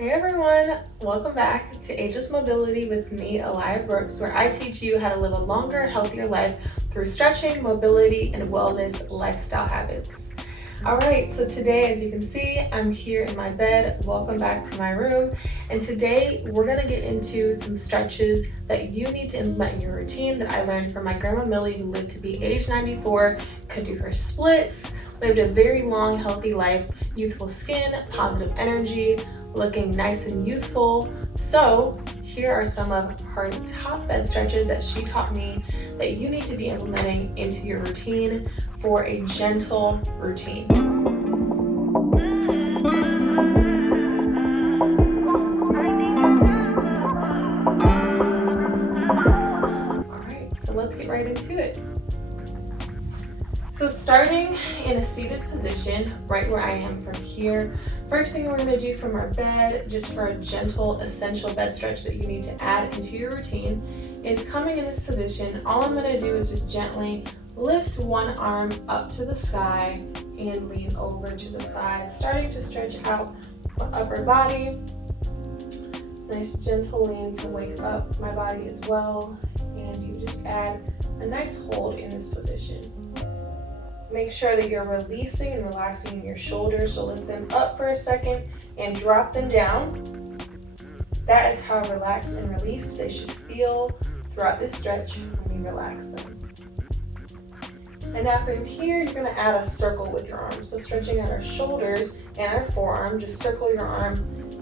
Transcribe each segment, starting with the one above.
Hey everyone, welcome back to Ageless Mobility with me, Elia Brooks, where I teach you how to live a longer, healthier life through stretching, mobility, and wellness lifestyle habits. All right, so today, as you can see, I'm here in my bed. Welcome back to my room. And today we're gonna get into some stretches that you need to implement in your routine that I learned from my Grandma Millie, who lived to be age 94, could do her splits, lived a very long, healthy life, youthful skin, positive energy, looking nice and youthful. So here are some of her top bed stretches that she taught me that you need to be implementing into your routine for a gentle routine. All right, so let's get right into it. So starting in a seated position, right where I am from here, first thing we're gonna do from our bed, just for a gentle, essential bed stretch that you need to add into your routine, is coming in this position. All I'm gonna do is just gently lift one arm up to the sky and lean over to the side, starting to stretch out my upper body. Nice gentle lean to wake up my body as well. And you just add a nice hold in this position. Make sure that you're releasing and relaxing in your shoulders, so lift them up for a second and drop them down. That is how relaxed and released they should feel throughout this stretch when you relax them. And now from here, you're gonna add a circle with your arms. So stretching out our shoulders and our forearm, just circle your arm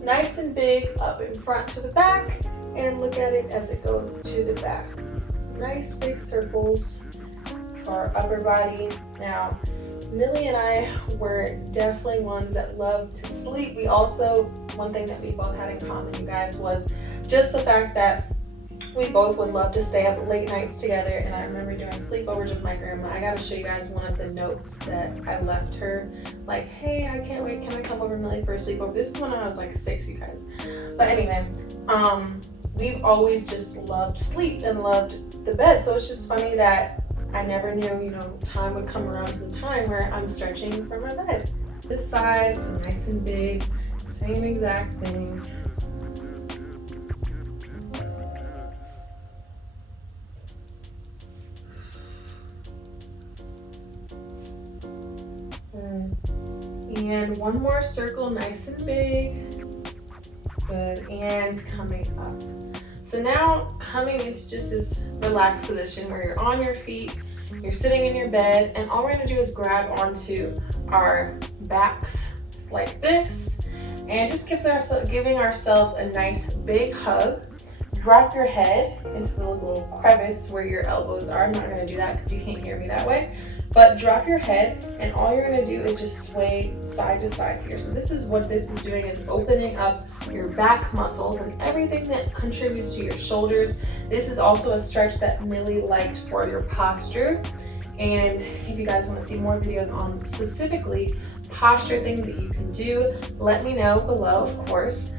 nice and big up in front to the back and look at it as it goes to the back. So nice big circles. Our upper body. Now, Millie and I were definitely ones that loved to sleep. We also, one thing that we both had in common, you guys, was just the fact that we both would love to stay up late nights together. And I remember doing sleepovers with my grandma. I gotta show you guys one of the notes that I left her. Like, hey, I can't wait, can I come over, Millie, for a sleepover? This is when I was like 6, you guys. But anyway, we've always just loved sleep and loved the bed. So it's just funny that I never knew, time would come around to the time where I'm stretching from my bed. This size, nice and big, same exact thing. Good. And one more circle, nice and big. Good, and coming up. So now coming into just this relaxed position where you're on your feet, you're sitting in your bed, and all we're gonna do is grab onto our backs like this, and just giving ourselves a nice big hug. Drop your head into those little crevices where your elbows are. I'm not gonna do that because you can't hear me that way. But drop your head, and all you're gonna do is just sway side to side here. So this is what this is doing, is opening up your back muscles and everything that contributes to your shoulders. This is also a stretch that Millie liked for your posture. And if you guys wanna see more videos on specifically posture things that you can do, let me know below, of course.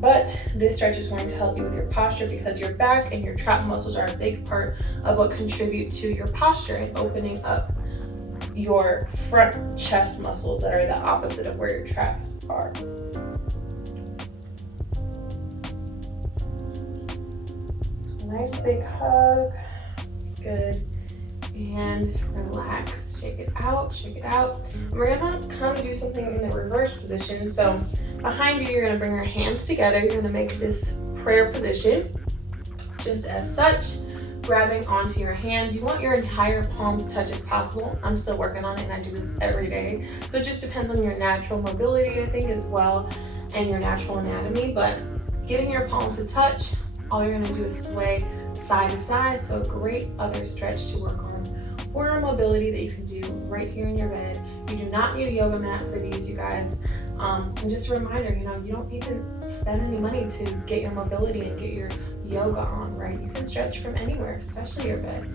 But this stretch is going to help you with your posture because your back and your trap muscles are a big part of what contribute to your posture and opening up your front chest muscles that are the opposite of where your traps are. Nice big hug. Good. And relax. Shake it out, shake it out. We're gonna kind of do something in the reverse position. So behind you, you're gonna bring your hands together. You're gonna make this prayer position, just as such, grabbing onto your hands. You want your entire palm to touch if possible. I'm still working on it and I do this every day. So it just depends on your natural mobility, I think, as well, and your natural anatomy. But getting your palm to touch, all you're gonna do is sway side to side. So a great other stretch to work on for our mobility that you can do right here in your bed. You do not need a yoga mat for these, you guys. And just a reminder, you don't need to spend any money to get your mobility and get your yoga on, right? You can stretch from anywhere, especially your bed.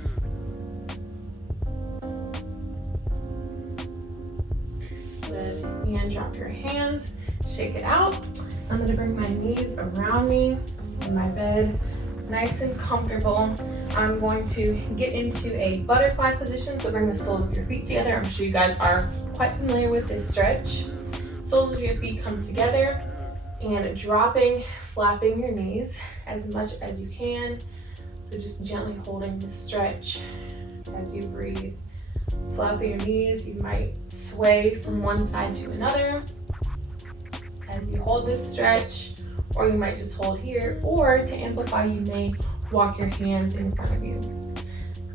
Good. And drop your hands, shake it out. I'm gonna bring my knees around me in my bed, nice and comfortable. I'm going to get into a butterfly position, so bring the soles of your feet together. I'm sure you guys are quite familiar with this stretch. Soles of your feet come together, and dropping, flapping your knees as much as you can. So just gently holding the stretch as you breathe. Flapping your knees, you might sway from one side to another as you hold this stretch, or you might just hold here, or to amplify, you may walk your hands in front of you.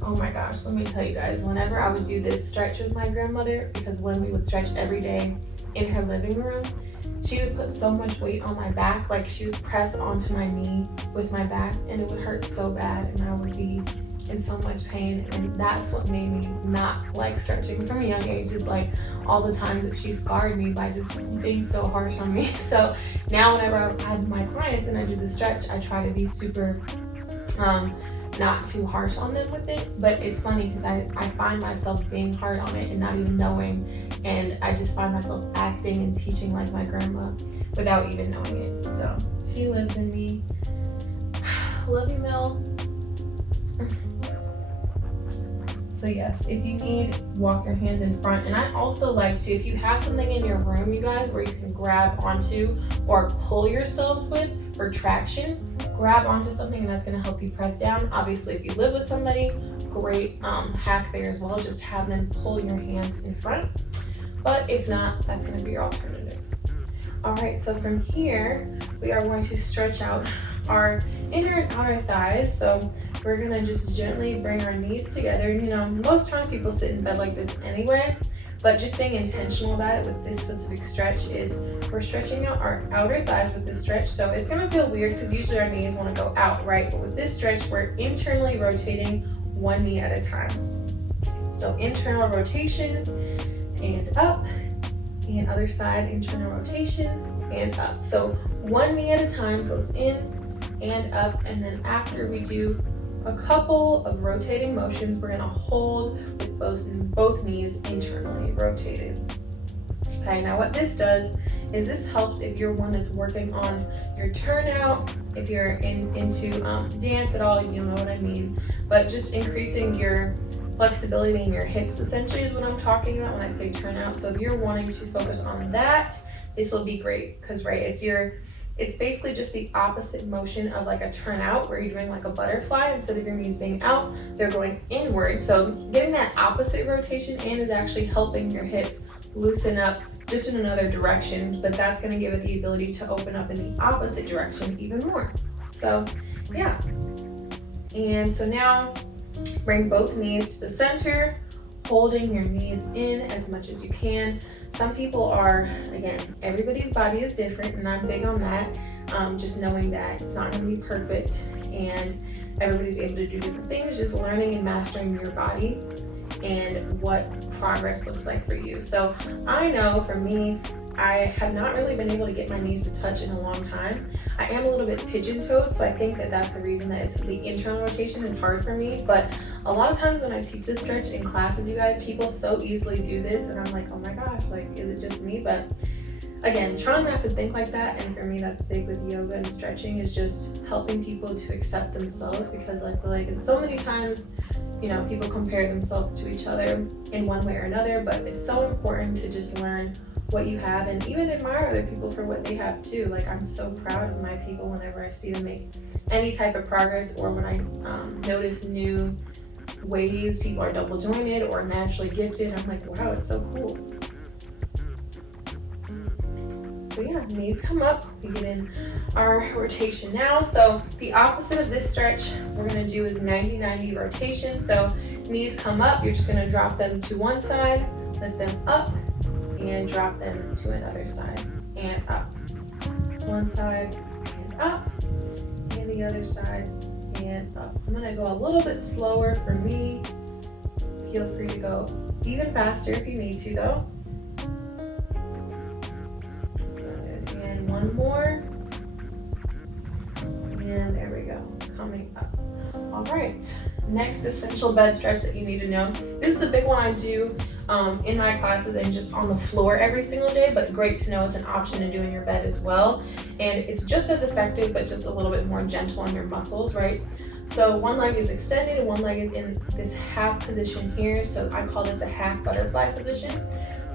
Oh my gosh, let me tell you guys, whenever I would do this stretch with my grandmother, because when we would stretch every day in her living room, she would put so much weight on my back, like she would press onto my knee with my back, and it would hurt so bad, and I would be in so much pain. And that's what made me not like stretching from a young age, is like all the times that she scarred me by just being so harsh on me. So now whenever I have my clients and I do the stretch, I try to be super not too harsh on them with it. But it's funny because I find myself being hard on it and not even knowing, and I just find myself acting and teaching like my grandma without even knowing it. So she lives in me. Love you, Mel. So yes, if you need, walk your hand in front. And I also like to, if you have something in your room, you guys, where you can grab onto or pull yourselves with for traction, grab onto something, and that's gonna help you press down. Obviously, if you live with somebody, great hack there as well. Just have them pull your hands in front. But if not, that's gonna be your alternative. All right, so from here, we are going to stretch out our inner and outer thighs. So we're gonna just gently bring our knees together. You know, most times people sit in bed like this anyway, but just being intentional about it with this specific stretch is we're stretching out our outer thighs with this stretch. So it's gonna feel weird because usually our knees wanna go out, right? But with this stretch, we're internally rotating one knee at a time. So internal rotation and up, and other side, internal rotation and up. So one knee at a time goes in and up, and then after we do a couple of rotating motions, we're gonna hold with both knees internally rotated. Okay, now what this does is this helps if you're one that's working on your turnout, if you're into dance at all, you know what I mean, but just increasing your flexibility in your hips essentially is what I'm talking about when I say turnout. So if you're wanting to focus on that, this will be great, because right, it's basically just the opposite motion of like a turnout, where you're doing like a butterfly. Instead of your knees being out, they're going inward. So getting that opposite rotation in is actually helping your hip loosen up just in another direction, but that's going to give it the ability to open up in the opposite direction even more. So yeah, and so now bring both knees to the center, holding your knees in as much as you can. Some people are, again, everybody's body is different, and I'm big on that. Just knowing that it's not going to be perfect, and everybody's able to do different things, just learning and mastering your body and what progress looks like for you. So I know for me, I have not really been able to get my knees to touch in a long time. I am a little bit pigeon-toed, so I think that that's the reason that it's the internal rotation is hard for me. But a lot of times when I teach this stretch in classes, you guys, people so easily do this, and I'm like, oh my gosh, like, is it just me? But again, trying not to think like that, and for me, that's big with yoga and stretching, is just helping people to accept themselves, because I feel like in so many times, you know, people compare themselves to each other in one way or another, but it's so important to just learn what you have and even admire other people for what they have too. Like, I'm so proud of my people whenever I see them make any type of progress, or when I notice new ways people are double jointed or naturally gifted. I'm like, wow, it's so cool. So yeah, knees come up, we get in our rotation now. So the opposite of this stretch we're gonna do is 90-90 rotation. So knees come up, you're just gonna drop them to one side, lift them up, and drop them to another side and up. One side and up, and the other side and up. I'm gonna go a little bit slower for me. Feel free to go even faster if you need to though. Good. And one more. And there we go, coming up. All right, next essential bed stretch that you need to know. This is a big one I do in my classes and just on the floor every single day, but great to know it's an option to do in your bed as well. And it's just as effective, but just a little bit more gentle on your muscles, right? So one leg is extended and one leg is in this half position here. So I call this a half butterfly position.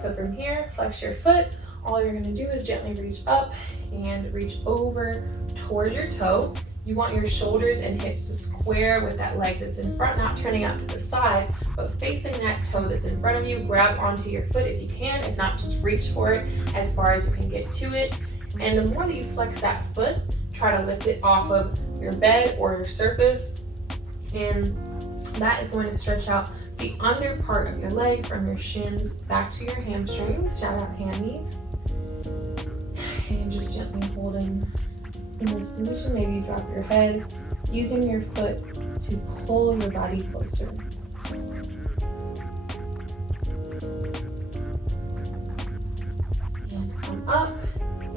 So from here, flex your foot all you're gonna do is gently reach up and reach over towards your toe. You want your shoulders and hips to square with that leg that's in front, not turning out to the side, but facing that toe that's in front of you. Grab onto your foot if you can. If not, just reach for it as far as you can get to it. And the more that you flex that foot, try to lift it off of your bed or your surface. And that is going to stretch out the under part of your leg from your shins back to your hamstrings. Shout out hammies. And just gently holding in this position. Maybe drop your head, using your foot to pull your body closer. And come up.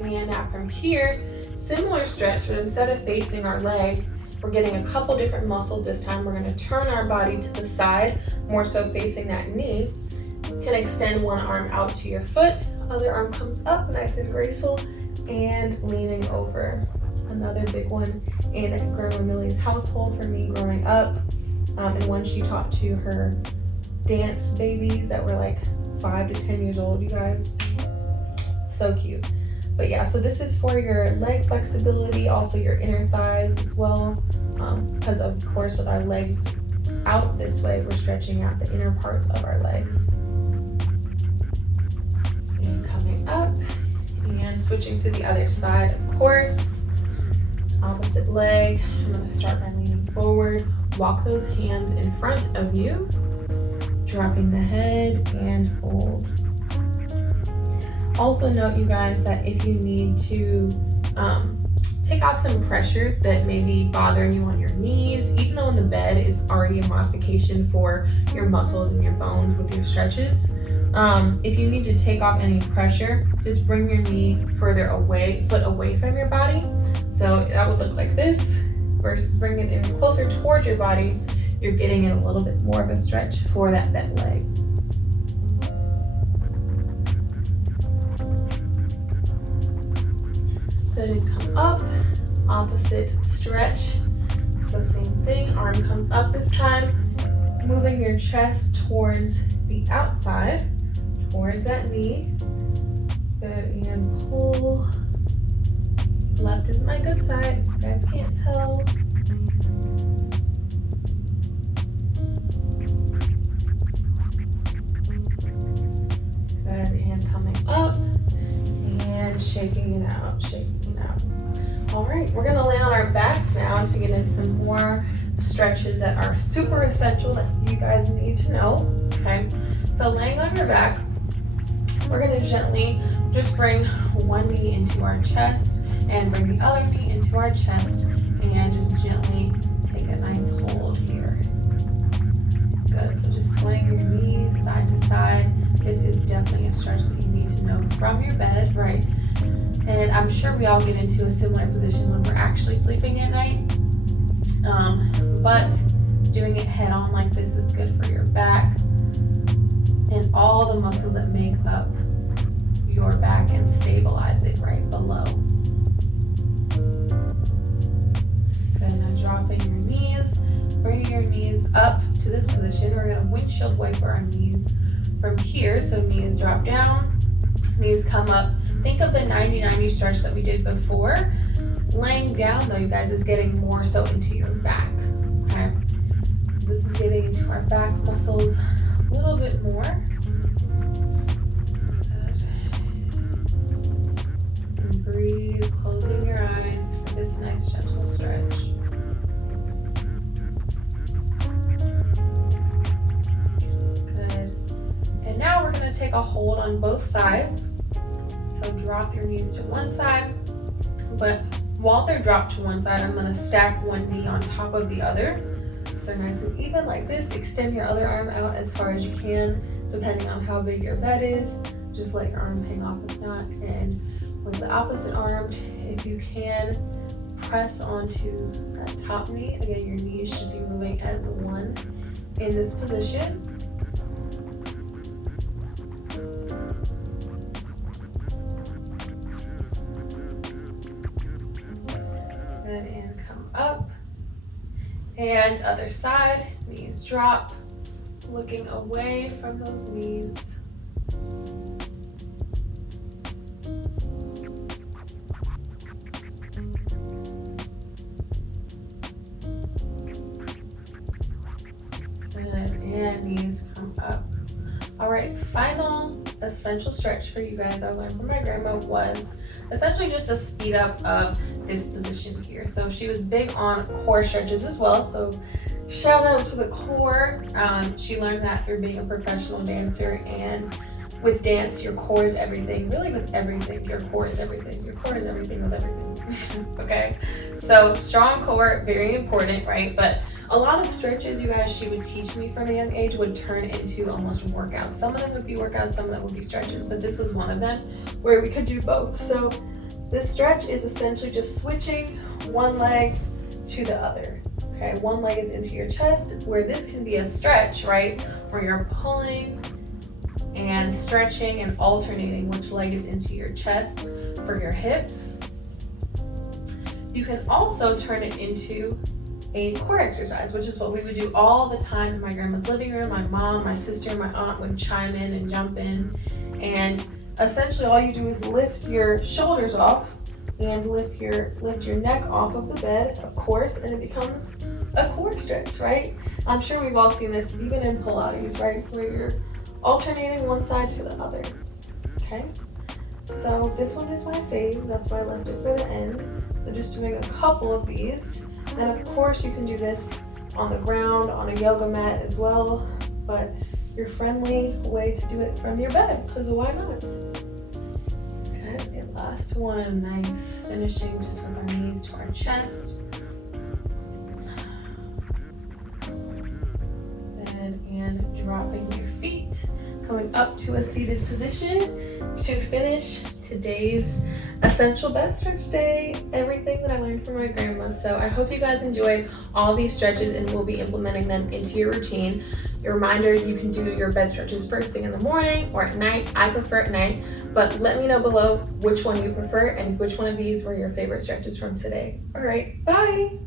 And now from here, similar stretch, but instead of facing our leg, we're getting a couple different muscles this time. We're gonna turn our body to the side, more so facing that knee. You can extend one arm out to your foot, other arm comes up, nice and graceful, and leaning over. Another big one in Grandma Millie's household for me growing up, and one she taught to her dance babies that were like 5 to 10 years old, you guys. So cute. But yeah, so this is for your leg flexibility, also your inner thighs as well, because of course with our legs out this way, we're stretching out the inner parts of our legs. And coming up and switching to the other side, of course. Opposite leg, I'm gonna start by leaning forward, walk those hands in front of you, dropping the head and hold. Also note, you guys, that if you need to take off some pressure that may be bothering you on your knees, even though in the bed is already a modification for your muscles and your bones with your stretches, if you need to take off any pressure, just bring your knee further away, foot away from your body. So that would look like this, versus bringing it in closer towards your body. You're getting in a little bit more of a stretch for that bent leg. Good, and come up, opposite stretch. So same thing, arm comes up this time, moving your chest towards the outside, towards that knee. Good, and pull. Left is my good side, you guys can't tell. Good, and coming up, and shaking it out, shaking it out. All right, we're gonna lay on our backs now to get in some more stretches that are super essential that you guys need to know, okay? So laying on your back, we're gonna gently just bring one knee into our chest and bring the other knee into our chest and just gently take a nice hold here. Good, so just swaying your knees side to side. This is definitely a stretch that you need to know from your bed, right? And I'm sure we all get into a similar position when we're actually sleeping at night. But doing it head on like this is good for your back and all the muscles that make up your back and stabilize it right below. Good, now dropping your knees, bringing your knees up to this position. We're gonna windshield wiper our knees from here. So knees drop down, knees come up. Think of the 90-90 stretch that we did before. Laying down though, you guys, is getting more so into your back, okay? So this is getting into our back muscles a little bit more. Good. And breathe, closing your eyes for this nice gentle stretch. Good. And now we're gonna take a hold on both sides. So drop your knees to one side, but while they're dropped to one side, I'm gonna stack one knee on top of the other. So they're nice and even like this. Extend your other arm out as far as you can, depending on how big your bed is. Just let your arm hang off if not. And with the opposite arm, if you can, press onto that top knee. Again, your knees should be moving as one in this position. And come up, and other side, knees drop, looking away from those knees. and knees come up. All right, final essential stretch for you guys I learned from my grandma was essentially just a speed up of this position here. So she was big on core stretches as well. So shout out to the core. She learned that through being a professional dancer, and with dance, your core is everything. Really with everything, your core is everything. Your core is everything with everything, okay? So strong core, very important, right? But a lot of stretches, you guys, she would teach me from a young age would turn into almost workouts. Some of them would be workouts, some of them would be stretches, but this was one of them where we could do both. So this stretch is essentially just switching one leg to the other. Okay, one leg is into your chest, where this can be a stretch, right? Where you're pulling and stretching and alternating which leg is into your chest for your hips. You can also turn it into a core exercise, which is what we would do all the time in my grandma's living room. My mom, my sister, my aunt would chime in and jump in. And essentially all you do is lift your shoulders off and lift your neck off of the bed, of course, and it becomes a core stretch, right? I'm sure we've all seen this even in Pilates, right? Where you're alternating one side to the other, okay? So this one is my fave, that's why I left it for the end. So just doing a couple of these. And of course you can do this on the ground, on a yoga mat as well, but your friendly way to do it from your bed, because why not? Okay, last one, nice. Finishing just with our knees to our chest. And dropping your feet, coming up to a seated position to finish today's essential bed stretch day, everything that I learned from my grandma. So I hope you guys enjoyed all these stretches and will be implementing them into your routine. A reminder, you can do your bed stretches first thing in the morning or at night. I prefer at night, but let me know below which one you prefer and which one of these were your favorite stretches from today. All right, bye.